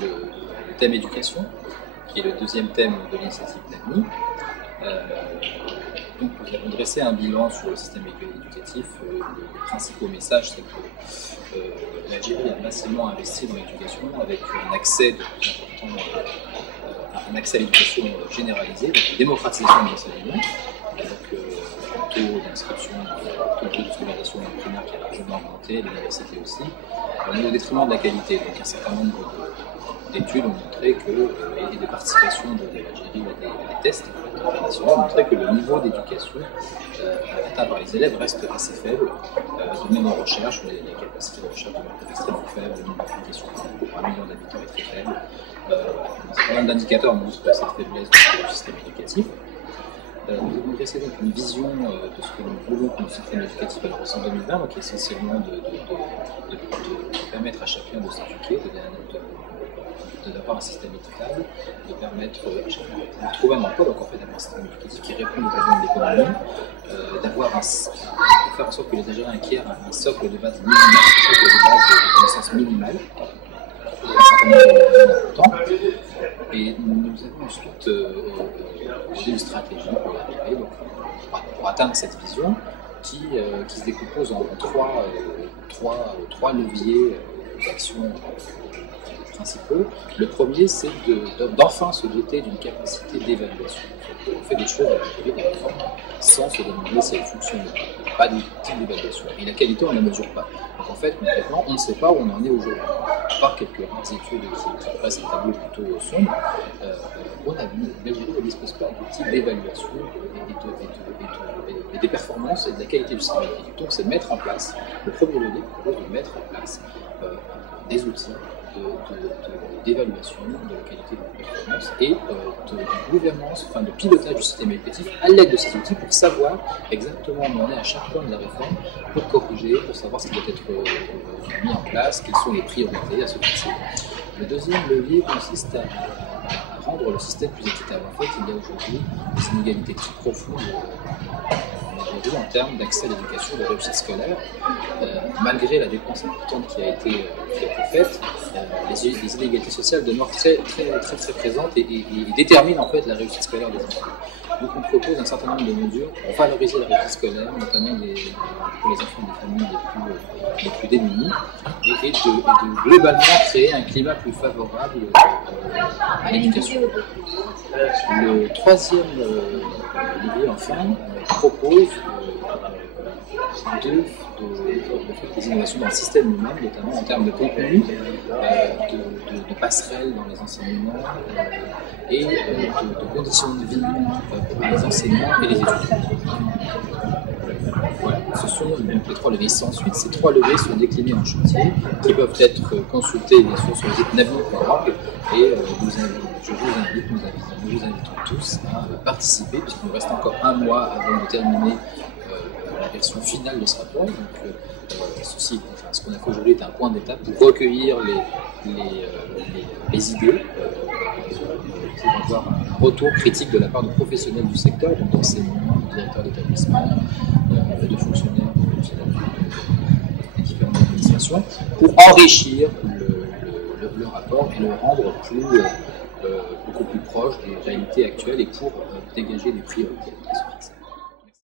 le thème éducation, qui est le deuxième thème de l'initiative d'ADNI. Donc nous avons dressé un bilan sur le système éducatif. Le principal message, c'est que l'Algérie a massivement investi dans l'éducation avec un accès de plus important, un accès à l'éducation généralisé, donc une démocratisation de l'enseignement, donc un taux d'inscription, un taux de scolarisation primaire qui a largement augmenté, l'université aussi, mais au détriment de la qualité. Donc un certain nombre d'études ont montré que, et des participations de l'Algérie à des tests internationaux ont montré que le niveau d'éducation atteint par les élèves reste assez faible. De même en recherche, les capacités de recherche sont extrêmement faibles, le nombre d'applications pour 1 million d'habitants est très faible. Un certain nombre d'indicateurs montrent cette faiblesse du système éducatif. Nous avons dressé donc une vision de ce que nous voulons pour le système éducatif à l'horizon 2020, donc essentiellement de permettre à chacun de s'éduquer, d'avoir un système équitable, de permettre à chacun de trouver un emploi, donc en fait d'avoir un système éducatif qui répond aux besoins de l'économie, de faire en sorte que les Algériens acquièrent un socle de base minimal, un socle de base de connaissances minimales, un certain nombre d'importants. Et nous avons ensuite une stratégie pour y arriver, donc, pour atteindre cette vision qui se décompose en trois leviers d'action principaux. Le premier, c'est d'enfin se doter d'une capacité d'évaluation. On fait des choses avec des réformes sans se demander si elles fonctionnent pas d'outil d'évaluation. Et la qualité, on ne la mesure pas. Donc en fait, concrètement, on ne sait pas où on en est aujourd'hui. À part quelques études qui dressent un tableau plutôt sombre, l'Algérie ne dispose pas d'outils d'évaluation et des performances et de la qualité du système éducatif. Donc c'est de mettre en place, le premier levier propose de mettre en place des outils d'évaluation de la qualité de la performance et de gouvernance, enfin de pilotage du système éducatif à l'aide de ces outils pour savoir exactement où on en est à chaque point de la réforme, pour corriger, pour savoir ce qui doit être mis en place, quelles sont les priorités à ce fixer. Le deuxième levier consiste à rendre le système plus équitable. En fait, il y a aujourd'hui des inégalités très profondes en termes d'accès à l'éducation, de réussite scolaire. Malgré la dépense importante qui a été faite, les inégalités sociales demeurent très présentes et déterminent en fait la réussite scolaire des enfants. Donc on propose un certain nombre de mesures pour valoriser la réussite scolaire, notamment pour les enfants des familles les plus démunies, et de globalement créer un climat plus favorable à l'éducation. Le troisième levier, enfin, propose de faire des innovations dans le système lui-même, notamment en termes de contenu, de passerelles dans les enseignements et de conditions de vie pour les enseignants et les étudiants. Voilà, ce sont donc les trois leviers. Ensuite, ces trois leviers sont déclinés en chantier qui peuvent être consultés bien sûr sur le site navi.org et nous vous invitons tous à participer puisqu'il nous reste encore 1 mois avant de terminer la version finale de ce rapport. Donc, ce qu'on a fait aujourd'hui est un point d'étape pour recueillir les idées, pour avoir un retour critique de la part de professionnels du secteur, donc d'enseignants, de directeurs d'établissement, de fonctionnaires des différentes administrations, pour enrichir le rapport et le rendre beaucoup plus proche des réalités actuelles et pour dégager des priorités.